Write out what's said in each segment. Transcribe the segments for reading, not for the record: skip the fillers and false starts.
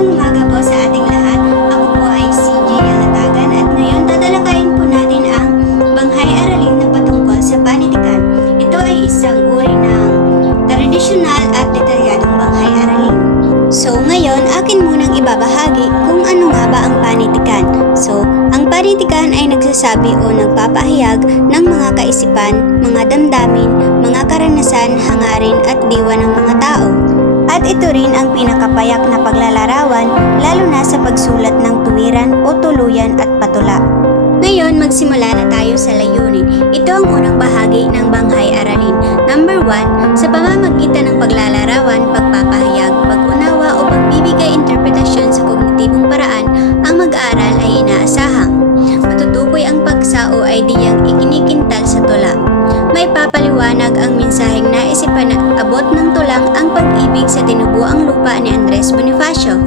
Magandang umaga po sa ating lahat. Ako po ay si Gina Latagan at ngayon tatalakayin po natin ang Banghay Aralin na patungkol sa panitikan. Ito ay isang uri ng tradisyonal at detalyadong banghay aralin. So ngayon, akin munang ibabahagi kung ano nga ba ang panitikan. So, ang panitikan ay nagsasabi o nagpapahayag ng mga kaisipan, mga damdamin, mga karanasan, hangarin at diwa ng mga tao. At ito rin ang pinakapayak na paglalarawan lalo na sa pagsulat ng tuwiran o tuluyan at patula. Ngayon, magsimula na tayo sa layunin. Ito ang unang bahagi ng banghay aralin. Number 1, sa pamamagitan ng paglalarawan, pagpapahayag, pag-unawa o pagbibigay interpretasyon sa kognitibong paraan, ang mag-aaral ay inaasahang matutukoy ang paksa o ideyang ikinikintal sa tula. May papaliwanag ang mensaheng nais ipanabot ng tulang ang pag-ibig sa tinubuang lupa ni Andres Bonifacio.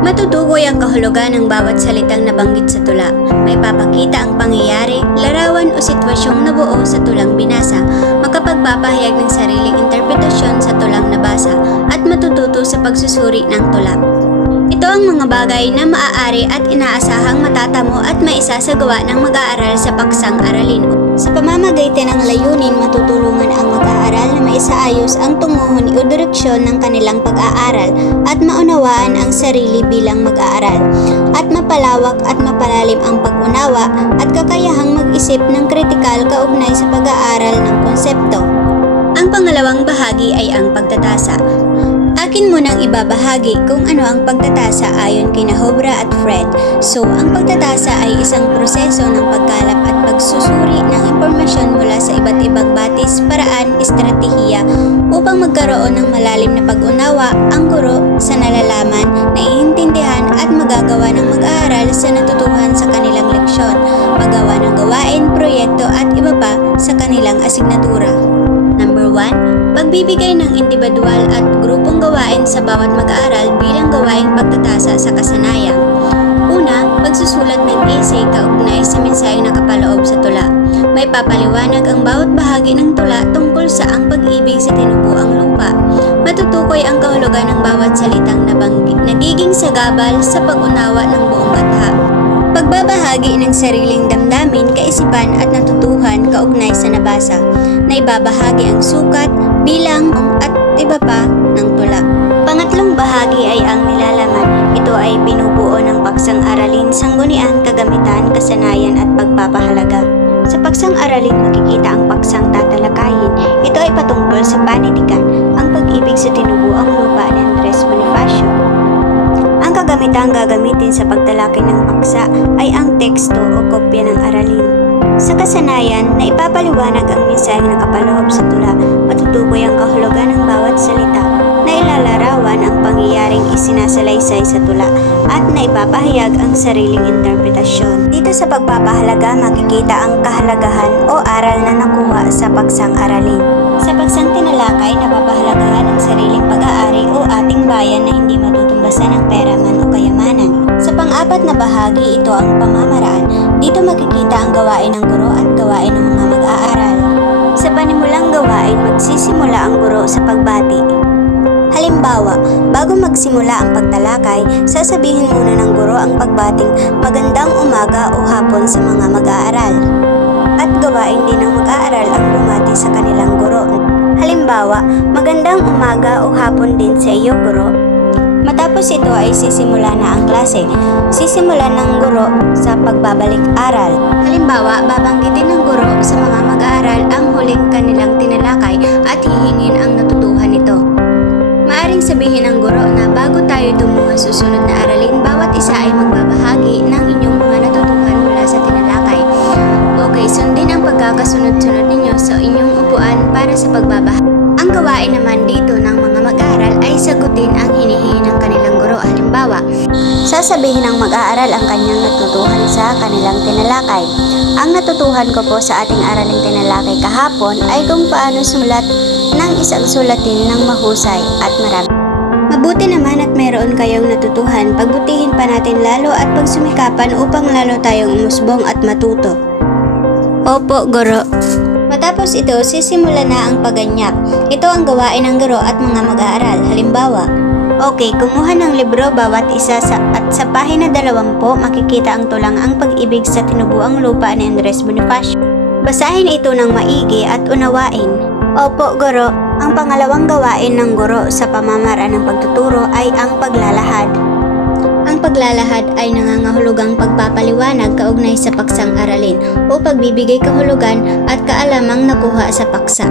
Matutukoy ang kahulugan ng bawat salitang nabanggit sa tula. May papakita ang pangyayari, larawan o sitwasyong nabuo sa tulang binasa, makapagpapahayag ng sariling interpretasyon sa tulang nabasa, at matututo sa pagsusuri ng tula. Ito ang mga bagay na maaari at inaasahang matatamo at maisasagawa ng mag-aaral sa paksang aralin. Sa pamamagitan ng layunin, matutulungan ang mag-aaral na maisaayos ang tunguhon o direksyon ng kanilang pag-aaral at maunawaan ang sarili bilang mag-aaral, at mapalawak at mapalalim ang pag-unawa at kakayahang mag-isip ng kritikal kaugnay sa pag-aaral ng konsepto. Ang pangalawang bahagi ay ang pagtatasa. Akin munang ibabahagi kung ano ang pagtatasa ayon kina Hobra at Fred. So, ang pagtatasa ay isang proseso ng pagkalap at pagsusuri ng impormasyon mula sa iba't ibang batis, paraan, estratehiya upang magkaroon ng malalim na pag-unawa ang guro sa nalalaman, naiintindihan at magagawa ng mag-aaral sa natutuhan sa kanilang leksyon, magawa ng gawain, proyekto at iba pa sa kanilang asignatura. Number 1, pagbibigay ng individual at grupong gawain sa bawat mag-aaral bilang gawaing pagtatasa sa kasanayan. Una, pagsusulat ng essay kaugnay sa mensaheng nakapaloob sa tula. May papaliwanag ang bawat bahagi ng tula tungkol sa ang pag-ibig sa tinubuang lupa. Matutukoy ang kahulugan ng bawat salitang nagiging sagabal sa pag-unawa ng buong katha. Pagbabahagi ng sariling damdamin, kaisipan at natutuhan kaugnay sa nabasa, na ibabahagi ang sukat, bilang at iba pa ng tula. Pangatlong bahagi ay ang nilalaman. Ito ay binubuo ng paksang aralin, sanggunian, kagamitan, kasanayan at pagpapahalaga. Sa paksang aralin makikita ang paksang tatalakayin. Ito ay patungkol sa panitikan, ang pag-ibig sa tinubuang lupa ni Andres Bonifacio. Ang kagamitang gagamitin sa pagtalakay ng paksa ay ang teksto o kopya ng aralin. Sa kasanayan, na ipapaliwanag ang mensaheng nakapaloob sa tula, matutukoy ang kahulugan ng bawat salita, na ilalarawan ang pangyayaring isinasalaysay sa tula, at na ipapahayag ang sariling interpretasyon. Dito sa pagpapahalaga, makikita ang kahalagahan o aral na nakuha sa paksang aralin. Sa paksang tinalakay, napapahalagahan ang sariling pag-aari o ating bayan na hindi matutumbasan ng pera man o kayamanan. Sa pang-apat na bahagi, ito ang pamamaraan. Dito makikita ang gawain ng guro at gawain ng mga mag-aaral. Sa panimulang gawain, magsisimula ang guro sa pagbati. Halimbawa, bago magsimula ang pagtalakay, sasabihin muna ng guro ang pagbating magandang umaga o hapon sa mga mag-aaral. At gawain din ng mag-aaral ang bumati sa kanilang guro. Halimbawa, magandang umaga o hapon din sa iyo, guro. Matapos ito ay sisimula na ang klase. Sisimula ng guro sa pagbabalik-aral. Halimbawa, babanggitin ng guro sa mga mag-aaral ang huling kanilang tinalakay at hihingin ang natutuhan nito. Maaring sabihin ng guro na bago tayo tungo sa susunod na aralin, bawat isa ay magbabahagi ng inyong mga natutuhan mula sa tinalakay. Okay, sundin ang pagkakasunod-sunod ninyo sa inyong upuan para sa pagbabahagi. Ang gawain naman dito ng mga mag-aaral ay sagutin ang hinihingi ng kanilang guro. Halimbawa, sasabihin ng mag-aaral ang kanyang natutuhan sa kanilang tinalakay. Ang natutuhan ko po sa ating araling tinalakay kahapon ay kung paano sumulat ng isang sulatin ng mahusay at marami. Mabuti naman at mayroon kayong natutuhan, pagbutihin pa natin lalo at pagsumikapan upang lalo tayong umusbong at matuto. Opo, guro. Matapos ito, sisimula na ang pagganyak. Ito ang gawain ng guro at mga mag-aaral. Halimbawa, Okay, kumuha ng libro bawat isa at sa pahina 20 makikita ang tulang Ang Pag-ibig sa Tinubuang Lupa ni Andres Bonifacio. Basahin ito ng maigi at unawain. Opo, Guro. Ang pangalawang gawain ng guro sa pamamaraan ng pagtuturo ay ang paglalahad. Ang paglalahad ay nangangahulugang pagpapaliwanag kaugnay sa paksang aralin o pagbibigay kahulugan at kaalamang nakuha sa paksa.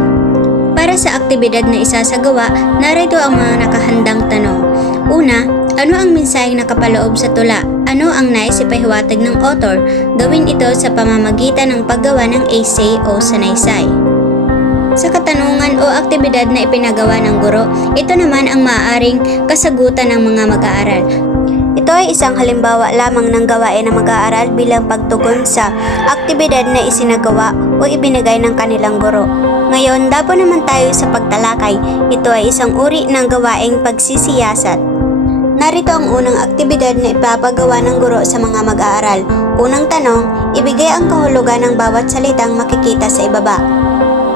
Para sa aktibidad na isasagawa, narito ang mga nakahandang tanong. Una, ano ang mensaheng nakapaloob sa tula? Ano ang nais ipahiwatig ng author? Gawin ito sa pamamagitan ng paggawa ng essay o sanaysay. Sa katanungan o aktibidad na ipinagawa ng guro, ito naman ang maaaring kasagutan ng mga mag-aaral. Ito ay isang halimbawa lamang ng gawain ng mag-aaral bilang pagtugon sa aktibidad na isinagawa o ibinigay ng kanilang guro. Ngayon, dapo naman tayo sa pagtalakay. Ito ay isang uri ng gawaing pagsisiyasat. Narito ang unang aktibidad na ipapagawa ng guro sa mga mag-aaral. Unang tanong, ibigay ang kahulugan ng bawat salitang makikita sa ibaba.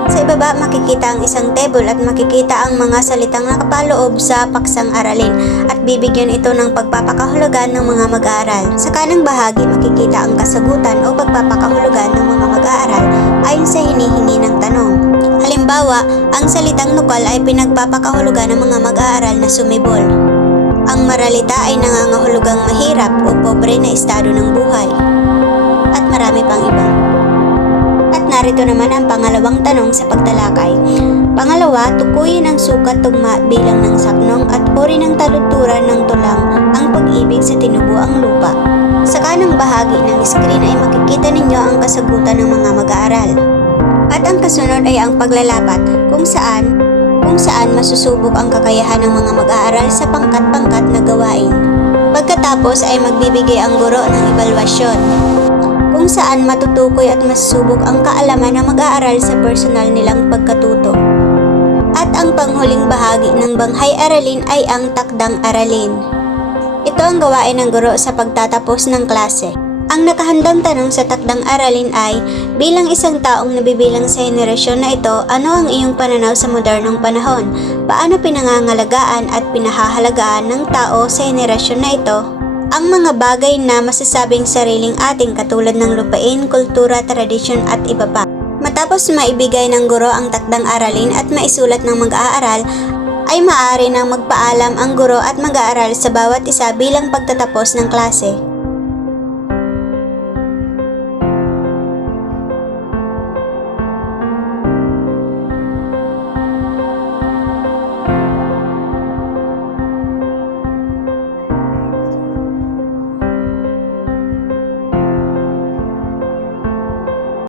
Sa ibaba, makikita ang isang table at makikita ang mga salitang nakapaloob sa paksang aralin at bibigyan ito ng pagpapakahulugan ng mga mag-aaral. Sa kanang bahagi, makikita ang kasagutan o pagpapakahulugan ng mga mag-aaral ayon sa hinihingi ng tanong. Halimbawa, ang salitang nukal ay pinagpapakahulugan ng mga mag-aaral na sumibol. Ang maralita ay nangangahulugang mahirap o pobre na estado ng buhay. At marami pang iba. Narito naman ang pangalawang tanong sa pagtalakay. Pangalawa, tukuyin ang sukat tugma bilang ng saknong at uri ng taluturan ng tulang Ang Pag-ibig sa Tinubuang Lupa. Sa kanang bahagi ng screen ay makikita ninyo ang kasagutan ng mga mag-aaral. At ang kasunod ay ang paglalapat kung saan masusubok ang kakayahan ng mga mag-aaral sa pangkat-pangkat na gawain. Pagkatapos ay magbibigay ang guro ng ebalwasyon, kung saan matutukoy at masusubok ang kaalaman ng mag-aaral sa personal nilang pagkatuto. At ang panghuling bahagi ng banghay aralin ay ang takdang aralin. Ito ang gawain ng guro sa pagtatapos ng klase. Ang nakahandang tanong sa takdang aralin ay, bilang isang taong nabibilang sa henerasyon na ito, ano ang iyong pananaw sa modernong panahon? Paano pinangangalagaan at pinahahalagaan ng tao sa henerasyon na ito ang mga bagay na masasabing sariling ating katulad ng lupain, kultura, tradisyon at iba pa? Matapos maibigay ng guro ang takdang aralin at maisulat ng mag-aaral, ay maaari nang magpaalam ang guro at mag-aaral sa bawat isa bilang pagtatapos ng klase.